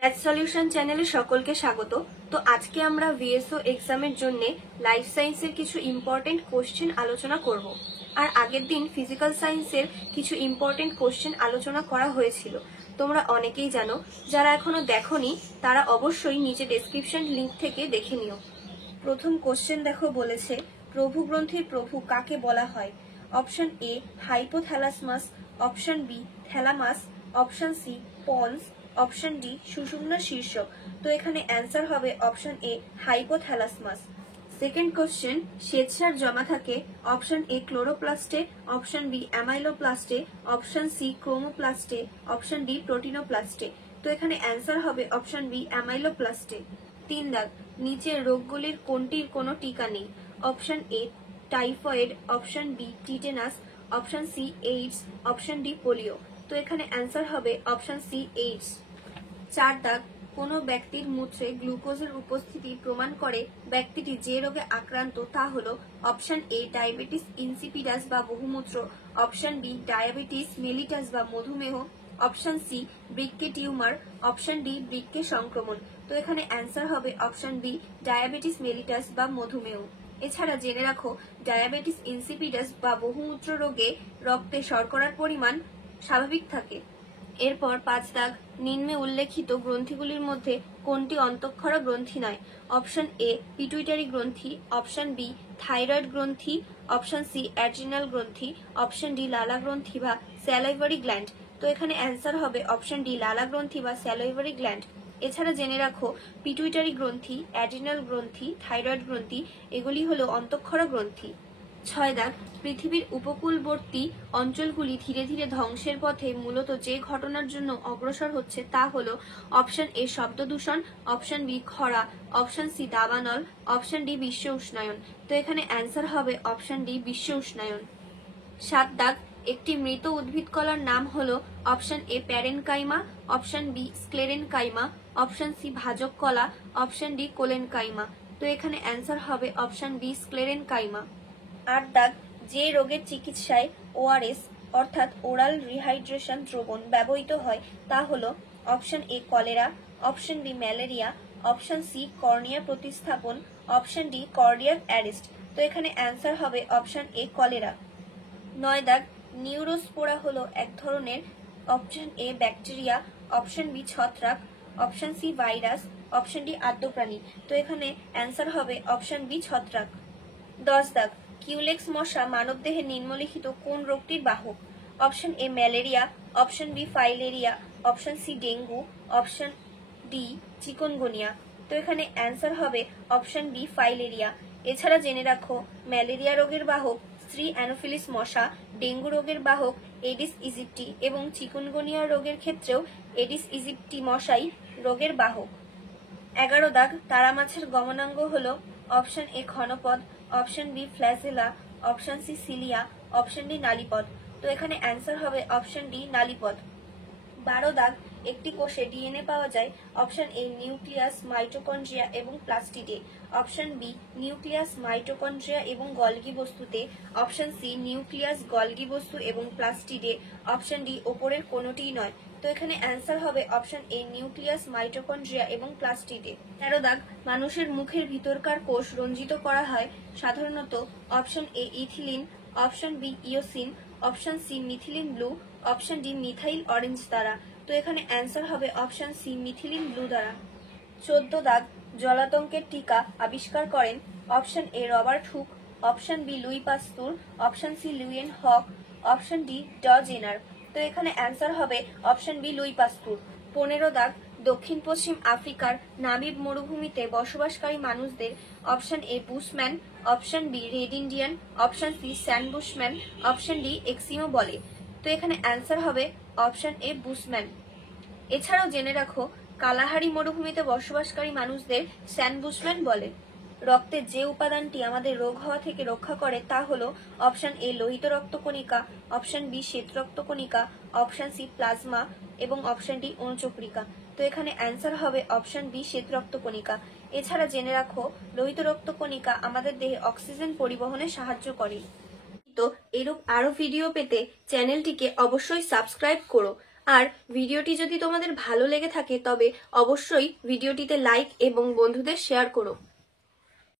Math solution চ্যানেলে সকলকে স্বাগত। তো আজকে আমরা ভিএসও এক্সামের জন্য লাইফ সায়েন্সের কিছু ইম্পর্টেন্ট কোশ্চেন আলোচনা করব। আর আগের দিন ফিজিক্যাল সায়েন্সের কিছু ইম্পর্টেন্ট কোশ্চেন আলোচনা করা হয়েছিল, তোমরা অনেকেই জানো। যারা এখনো দেখোনি তারা অবশ্যই নিচে ডেসক্রিপশন লিংক থেকে দেখে নিও। প্রথম কোশ্চেন দেখো, বলেছে প্রভু গ্রন্থির প্রভু কাকে বলা হয়? Option A hypothalamus, option B thalamus, option C pons, option D সুষুম্না শীর্ষক। তো এখানে অ্যান্সার হবে option A hypothalamus. Second question, শ্বেতসার জমা থাকে অপশন এ ক্লোরোপ্লাস্টে, অপশন বি অ্যামাইলোপ্লাস্টে, অপশন সি ক্রোমোপ্লাস্টে, অপশন ডি প্রোটিনোপ্লাস্টে। তো এখানে অ্যান্সার হবে অপশন বি অ্যামাইলোপ্লাস্টে। 3 দাগ, নিচের রোগগুলির কোনটির কোনো টিকা নেই? Option A typhoid, option B tetanus, option C AIDS, option D polio. তো এখানে অ্যান্সার হবে অপশন সি এইডস। 4 দাগ, কোনো ব্যক্তির মূত্রে গ্লুকোজের উপস্থিতি প্রমাণ করে ব্যক্তিটি যে রোগে আক্রান্ত তা হলো অপশন এ ডায়াবেটিস ইনসিপিডাস বা বহুমূত্র, অপশন বি ডায়াবেটিস মেলিটাস বা মধুমেহ, অপশন সি বৃক্কে টিউমার, অপশন ডি বৃক্কে সংক্রমণ। তো এখানে অ্যান্সার হবে অপশন বি ডায়াবেটিস মেলিটাস বা মধুমেহ। এছাড়া জেনে রাখো, ডায়াবেটিস ইনসিপিডাস বা বহুমূত্র রোগে রক্তে শর্করার পরিমাণ স্বাভাবিক থাকে। এরপর 5 দাগ, নিম্নে উল্লেখিত গ্রন্থিগুলির মধ্যে কোনটি অন্তঃক্ষরা গ্রন্থি নয়? অপশন এ পিটুইটারি গ্রন্থি, অপশন বি থাইরয়েড গ্রন্থি, অপশন সি অ্যাড্রিনাল গ্রন্থি, অপশন ডি লালা গ্রন্থি বা স্যালাইভারি গ্ল্যান্ড। তো এখানে অ্যান্সার হবে অপশন ডি লালা গ্রন্থি বা স্যালাইভারি গ্ল্যান্ড। এছাড়া জেনে রাখো, পিটুইটারি গ্রন্থি, অ্যাড্রিনাল গ্রন্থি, থাইরয়েড গ্রন্থি এগুলি হলো অন্তঃক্ষরা গ্রন্থি। 6 দাগ, পৃথিবীর উপকূলবর্তী অঞ্চলগুলি ধীরে ধীরে ধ্বংসের পথে মূলত যে ঘটনার জন্য অগ্রসর হচ্ছে তা হলো অপশন এ শব্দ দূষণ, অপশন বি খরা, অপশন সি দাবানল, অপশন ডি বিশ্ব উষ্ণায়ন। তো এখানে অ্যান্সার হবে অপশন ডি বিশ্ব উষ্ণায়ন। 7 দাগ, একটি মৃত উদ্ভিদ কলার নাম হলো option A parenchyma, option B sclerenchyma, option C ভাজক কলা, অপশন ডি কোলেনকাইমা। তো এখানে অ্যান্সার হবে অপশন বি স্ক্লেরেনকাইমা। 8 দাগ, যে রোগের চিকিৎসায় ওআরএস অর্থাৎ ওরাল রিহাইড্রেশন দ্রবণ ব্যবহৃত হয় তা হলো option A cholera, option B malaria, option C cornea প্রতিস্থাপন, অপশন ডি কার্ডিয়াক অ্যারেস্ট। তো এখানে অ্যান্সার হবে অপশন এ কলেরা। 9 দাগ, নিউরোস্পোরা হলো এক ধরনের option A bacteria, option B ছত্রাক, option C virus, option D আদ্যপ্রাণী। তো এখানে অ্যান্সার হবে অপশন বি ছত্রাক। 10 দাগ, কিউলেক্স মশা মানবদেহে নিম্নলিখিত কোন রোগটির বাহক? Option A malaria, option B filaria, option C dengue, option D chikungunya. তো এখানে অ্যান্সার হবে অপশন বি ফাইলেরিয়া। এছাড়া জেনে রাখো, ম্যালেরিয়া রোগের বাহক স্ত্রী অ্যানোফিলিস মশা, ডেঙ্গু রোগের বাহক এডিস ইজিপ্টি এবং চিকুনগুনিয়া রোগের ক্ষেত্রেও এডিস ইজিপ্টি মশাই রোগের বাহক। 11 দাগ, তারা মাছের গমনাঙ্গ হলো অপশন এ ক্ষণপদ, option B flagella, option C cilia, option D নালীপদ। তো এখানে অ্যান্সার হবে অপশন ডি নালীপদ। 12 দাগ, একটি কোষে ডিএনএ পাওয়া যায় অপশন এ নিউক্লিয়াস, মাইটোকন্ড্রিয়া এবং প্লাস্টিডে, অপশন বি নিউক্লিয়াস, মাইটোকন্ড্রিয়া এবং গলগি বস্তুতে, অপশন সি নিউক্লিয়াস, গলগি বস্তু এবং প্লাস্টিডে, অপশন ডি ওপরের কোনোটিই নয়। তো এখানে অ্যান্সার হবে অপশন এ নিউক্লিয়াস, মাইটোকন্ড্রিয়া এবং প্লাস্টিডে। 13 দাগ, মানুষের মুখের ভিতরকার কোষ রঞ্জিত করা হয় সাধারণত option A ethylene, option B eosin, option C methylene blue, option D methyl orange দ্বারা। তো এখানে অ্যান্সার হবে অপশন সি মিথিলিন ব্লু দ্বারা। 14 দাগ, জলাতঙ্কের টিকা আবিষ্কার করেন option A Robert Hooke, option B Louis Pasteur, option C Leeuwenhoek, option D Dr Jenner. তো এখানে অ্যান্সার হবে অপশন বি লুই পাস্তুর। 15 দাগ, দক্ষিণ পশ্চিম আফ্রিকার নামিব মরুভূমিতে বসবাসকারী মানুষদের option A Bushman, option B red Indian, option C San Bushman, option D এক্সিমো বলে। তো এখানে অ্যান্সার হবে অপশন এ বুশম্যান। এছাড়াও জেনে রাখো, কালাহারি মরুভূমিতে বসবাসকারী মানুষদের স্যান বুশম্যান বলে। রক্তের যে উপাদানটি আমাদের রোগ হওয়া থেকে রক্ষা করে তা হলো অপশন এ লোহিত রক্তকণিকা, অপশন বি শ্বেত রক্তকণিকা, অপশন সি প্লাজমা এবং অপশন ডি অণুচক্রিকা। তো এখানে অ্যান্সার হবে অপশন বি শ্বেত রক্তকণিকা। এছাড়া জেনে রাখো, লোহিত রক্তকণিকা আমাদের দেহে অক্সিজেন পরিবহনে সাহায্য করে। তো এরূপ আরো ভিডিও পেতে চ্যানেলটিকে অবশ্যই সাবস্ক্রাইব করো। আর ভিডিওটি যদি তোমাদের ভালো লেগে থাকে তবে অবশ্যই ভিডিওটিতে লাইক এবং বন্ধুদের শেয়ার করো।